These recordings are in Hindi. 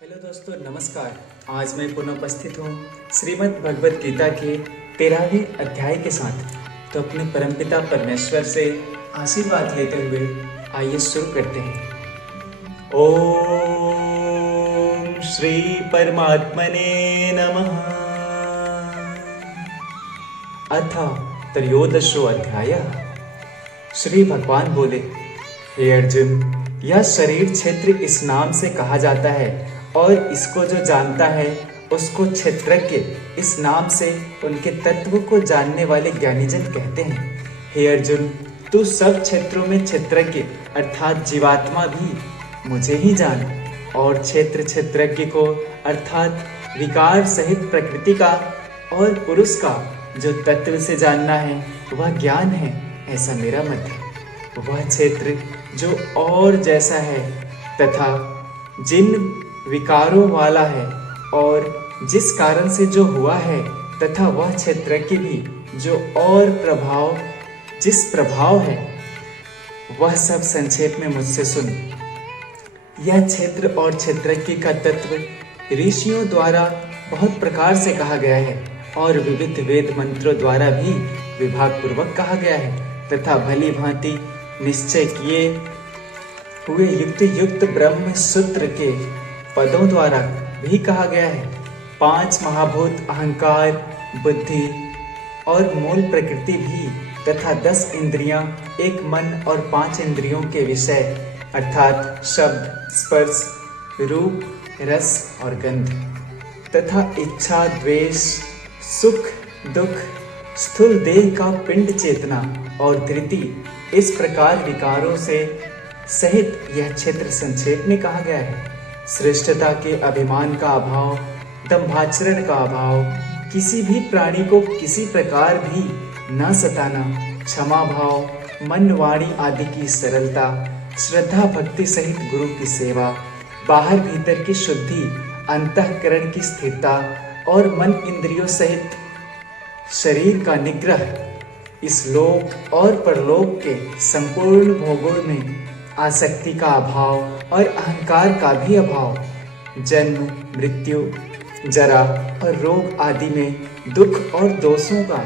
हेलो दोस्तों, नमस्कार। आज मैं पुनः उपस्थित हूँ श्रीमद् भगवद गीता के 13वें अध्याय के साथ। तो अपने परमपिता परमेश्वर से आशीर्वाद लेते हुए आइए शुरू करते हैं। ओम श्री परमात्मने नमः। अथ त्रयोदशो अध्याय। श्री भगवान बोले, हे अर्जुन, यह शरीर क्षेत्र इस नाम से कहा जाता है और इसको जो जानता है उसको क्षेत्रज्ञ इस नाम से उनके तत्व को जानने वाले ज्ञानीजन कहते हैं। हे अर्जुन, तू सब क्षेत्रों में क्षेत्रज्ञ अर्थात जीवात्मा भी मुझे ही जान, और क्षेत्र क्षेत्रज्ञ को अर्थात विकार सहित प्रकृति का और पुरुष का जो तत्व से जानना है वह ज्ञान है, ऐसा मेरा मत है। वह क्षेत्र जो और जैसा है तथा जिन विकारों वाला है और जिस कारण से जो हुआ है, तथा वह क्षेत्रज्ञ भी जो और जिस प्रभाव है, वह सब संक्षेप में मुझसे सुन। यह क्षेत्र और क्षेत्रज्ञ का तत्व ऋषियों द्वारा बहुत प्रकार से कहा गया है और विविध वेद मंत्रों द्वारा भी विभाग पूर्वक कहा गया है, तथा भली भांति निश्चय किए हुए युक्त ब्रह्म सूत्र के पदों द्वारा भी कहा गया है। 5 महाभूत अहंकार, बुद्धि और मूल प्रकृति भी, तथा 10 इंद्रियां, एक मन और 5 इंद्रियों के विषय अर्थात शब्द, स्पर्श, रूप, रस और गंध, तथा इच्छा, द्वेष, सुख, दुख, स्थूल देह का पिंड चेतना और धृति, इस प्रकार विकारों से सहित यह क्षेत्र संक्षेप में कहा गया है। श्रेष्ठता के अभिमान का अभाव, दंभाचरण का अभाव, किसी भी प्राणी को किसी प्रकार भी न सताना, क्षमा भाव, मन वाणी आदि की सरलता, श्रद्धा भक्ति सहित गुरु की सेवा, बाहर भीतर की शुद्धि, अंतःकरण की स्थिरता और मन इंद्रियों सहित शरीर का निग्रह, इस लोक और परलोक के संपूर्ण भोगों में आसक्ति का अभाव और अहंकार का भी अभाव, जन्म, मृत्यु, जरा और रोग आदि में दुख और दोषों का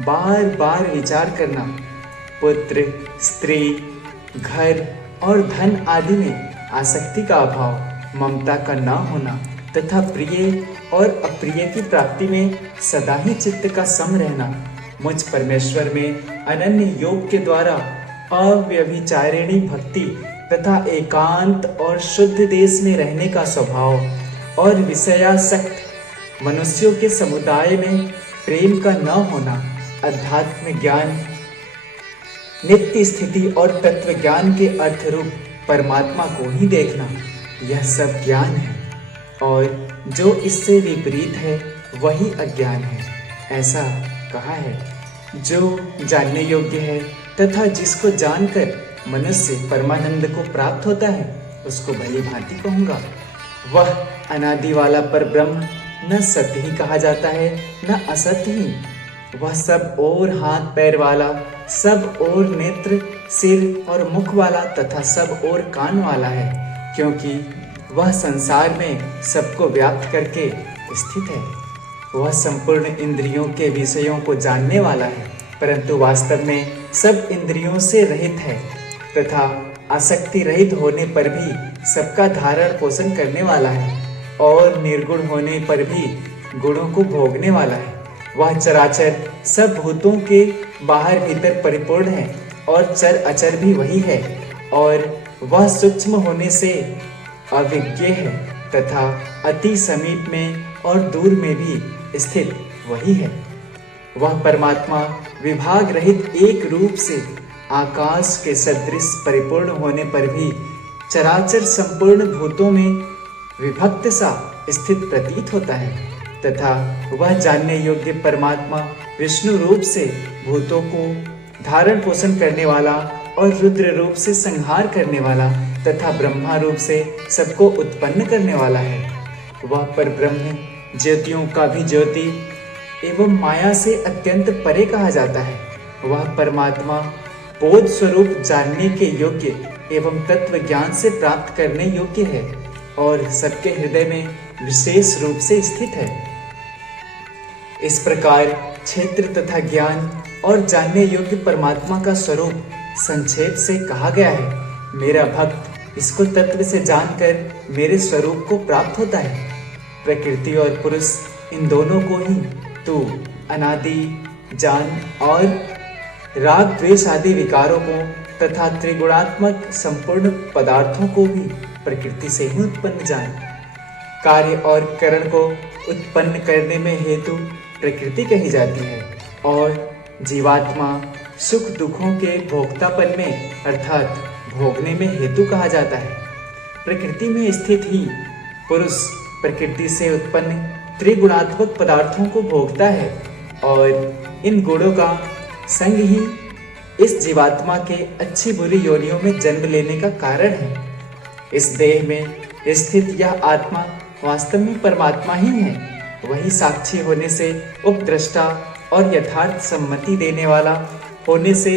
बार बार विचार करना, पुत्र, स्त्री, घर और धन आदि में आसक्ति का अभाव, ममता का न होना, तथा प्रिय और अप्रिय की प्राप्ति में सदा ही चित्त का सम रहना, मुझ परमेश्वर में अनन्य योग के द्वारा अव्यभिचारिणी भक्ति तथा एकांत और शुद्ध देश में रहने का स्वभाव, और विषयासक्त मनुष्यों के समुदाय में प्रेम का न होना, अध्यात्म ज्ञान, नित्य स्थिति और तत्व ज्ञान के अर्थ रूप परमात्मा को ही देखना, यह सब ज्ञान है, और जो इससे विपरीत है वही अज्ञान है, ऐसा कहा है। जो जानने योग्य है तथा जिसको जानकर मनुष्य परमानंद को प्राप्त होता है, उसको भली भांति कहूँगा। वह अनादि वाला पर ब्रह्म न सत्य ही कहा जाता है न असत्य ही। वह सब और हाथ पैर वाला, सब और नेत्र, सिर और मुख वाला तथा सब और कान वाला है, क्योंकि वह संसार में सबको व्याप्त करके स्थित है। वह संपूर्ण इंद्रियों के विषयों को जानने वाला है, परंतु वास्तव में सब इंद्रियों से रहित है, तथा आसक्ति रहित होने पर भी सबका धारण पोषण करने वाला है, और निर्गुण होने पर भी गुणों को भोगने वाला है। वह चराचर सब भूतों के बाहर भीतर परिपूर्ण है, और चर अचर भी वही है, और वह सूक्ष्म होने से अविज्ञ है, तथा अति समीप में और दूर में भी स्थित वही है। वह परमात्मा विभाग रहित एक रूप से आकाश के सदृश परिपूर्ण होने पर भी चराचर संपूर्ण भूतों में विभक्त सा स्थित प्रतीत होता है, तथा वह जानने योग्य परमात्मा विष्णु रूप से भूतों को धारण पोषण करने वाला और रुद्र रूप से संहार करने वाला तथा ब्रह्मा रूप से सबको उत्पन्न करने वाला है। वह परब्रह्म ज्योतियों का भी ज्योति एवं माया से अत्यंत परे कहा जाता है। वह परमात्मा बोध स्वरूप जानने के योग्य एवं तत्व ज्ञान से प्राप्त करने योग्य है, और सबके हृदय में विशेष रूप से स्थित है। इस प्रकार क्षेत्र तथा ज्ञान और जानने योग्य परमात्मा का स्वरूप संक्षेप से कहा गया है। मेरा भक्त इसको तत्व से जानकर मेरे स्वरूप को प्राप्त होता है। प्रकृति और पुरुष इन दोनों को ही तू अनादि जान और राग द्वेष आदि विकारों को तथा त्रिगुणात्मक संपूर्ण पदार्थों को भी प्रकृति से ही उत्पन्न जान। कार्य और करण को उत्पन्न करने में हेतु प्रकृति कही जाती है और जीवात्मा सुख दुखों के भोक्तापन में अर्थात भोगने में हेतु कहा जाता है। प्रकृति में स्थित ही पुरुष प्रकृति से उत्पन्न त्रिगुणात्मक पदार्थों को भोगता है और इन गुणों का संग ही इस जीवात्मा के अच्छी बुरी योनियों में जन्म लेने का कारण है। इस देह में स्थित यह आत्मा वास्तव में परमात्मा ही है। वही साक्षी होने से उपद्रष्टा और यथार्थ सम्मति देने वाला होने से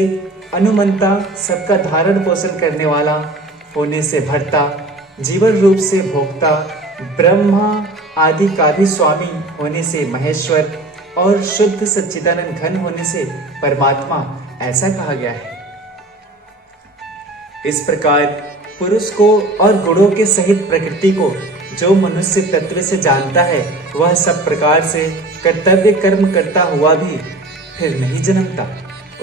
अनुमंता, सबका धारण पोषण करने वाला होने से भर्ता, जीवन रूप से भोक्ता, ब्रह्मा आदि का भी स्वामी होने से महेश्वर और शुद्ध सच्चिदानंद घन होने से परमात्मा ऐसा कहा गया है। इस प्रकार पुरुष को और गुणों के सहित प्रकृति को जो मनुष्य तत्व से जानता है वह सब प्रकार से कर्तव्य कर्म करता हुआ भी फिर नहीं जन्मता।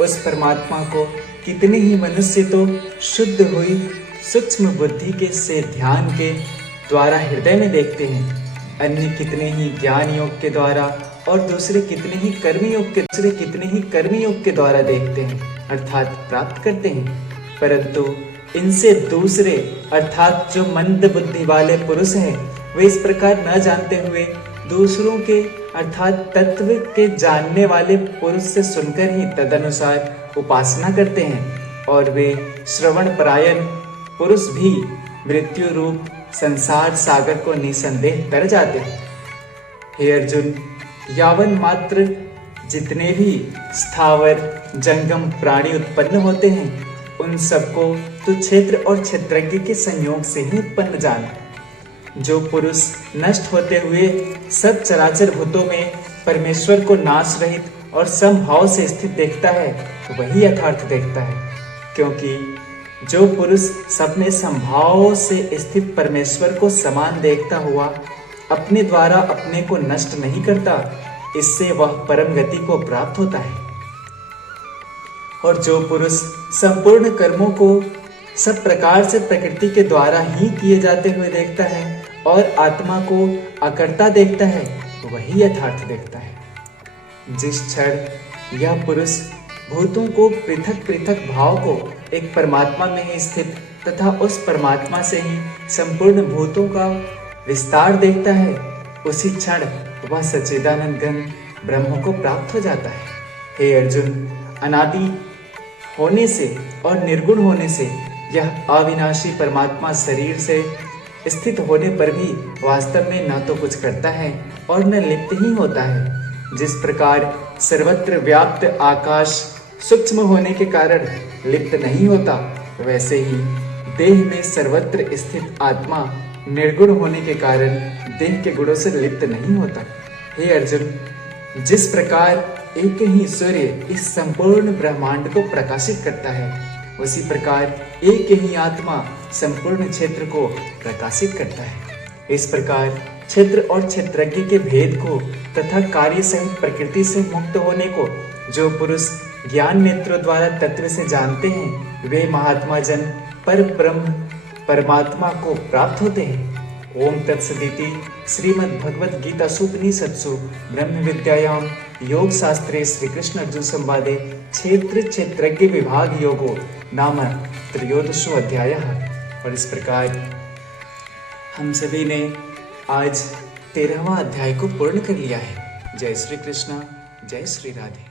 उस परमात्मा को कितने ही मनुष्य तो शुद्ध हुई सूक्ष्म बुद्धि के से ध्यान के द्वारा हृदय में देखते हैं, अन्य कितने ही ज्ञान योग के द्वारा और दूसरे कितने ही कर्मी योग के द्वारा देखते हैं अर्थात प्राप्त करते हैं। परंतु इनसे दूसरे अर्थात जो मंद बुद्धि वाले पुरुष हैं वे इस प्रकार न जानते हुए दूसरों के अर्थात तत्व के जानने वाले पुरुष से सुनकर ही तदनुसार उपासना करते हैं और वे श्रवण परायण पुरुष भी मृत्यु रूप संसार सागर को निसंदेह तर जाते हैं। हे अर्जुन, यावन मात्र जितने भी स्थावर जंगम प्राणी उत्पन्न होते हैं उन सबको तो क्षेत्र और क्षेत्रज्ञ के संयोग से ही उत्पन्न जान। जो पुरुष नष्ट होते हुए सब चराचर भूतों में परमेश्वर को नाश रहित और समभाव से स्थित देखता है वही यथार्थ देखता है, क्योंकि जो पुरुष सबने संभाव से स्थित परमेश्वर को समान देखता हुआ अपने द्वारा अपने को नष्ट नहीं करता, इससे वह परम गति को प्राप्त होता है। और जो पुरुष संपूर्ण कर्मों को सब प्रकार से प्रकृति के द्वारा ही किए जाते हुए देखता है और आत्मा को अकर्ता देखता है वही यथार्थ देखता है। जिस क्षण यह पुरुष भूतों को पृथक पृथक भाव को एक परमात्मा में ही स्थित तथा उस परमात्मा से ही संपूर्ण भूतों का विस्तार देखता है, उसी क्षण वह सच्चिदानंद घन ब्रह्म को प्राप्त हो जाता है। हे अर्जुन, अनादि होने से और निर्गुण होने से यह अविनाशी परमात्मा शरीर से स्थित होने पर भी वास्तव में न तो कुछ करता है और न लिप्त ही होता है। जिस प्रकार सर्वत्र व्याप्त आकाश सूक्ष्म होने के कारण लिप्त नहीं होता, वैसे ही देह में सर्वत्र स्थित आत्मा निर्गुण होने के कारण देह के गुणों से लिप्त नहीं होता। हे अर्जुन, जिस प्रकार एक ही सूर्य इस संपूर्ण ब्रह्मांड को प्रकाशित करता है, उसी प्रकार एक ही आत्मा संपूर्ण क्षेत्र को प्रकाशित करता है। इस प्रकार क्षेत्र और क्षेत्रज्ञ के भेद को तथा कार्य सहित प्रकृति से मुक्त होने को जो पुरुष ज्ञान नेत्रों द्वारा तत्व से जानते हैं, वे महात्मा जन पर ब्रह्म परमात्मा को प्राप्त होते हैं। ओम तत्सदिति श्रीमद् भगवद गीता उपनिषत्सु ब्रह्म विद्यायां योग शास्त्रे श्री कृष्ण अर्जुन संवादे क्षेत्र क्षेत्रज्ञ विभाग योगो नाम त्रयोदशो अध्यायः। और इस प्रकार हम सभी ने आज 13वां अध्याय को पूर्ण कर लिया है। जय श्री कृष्ण, जय श्री राधे।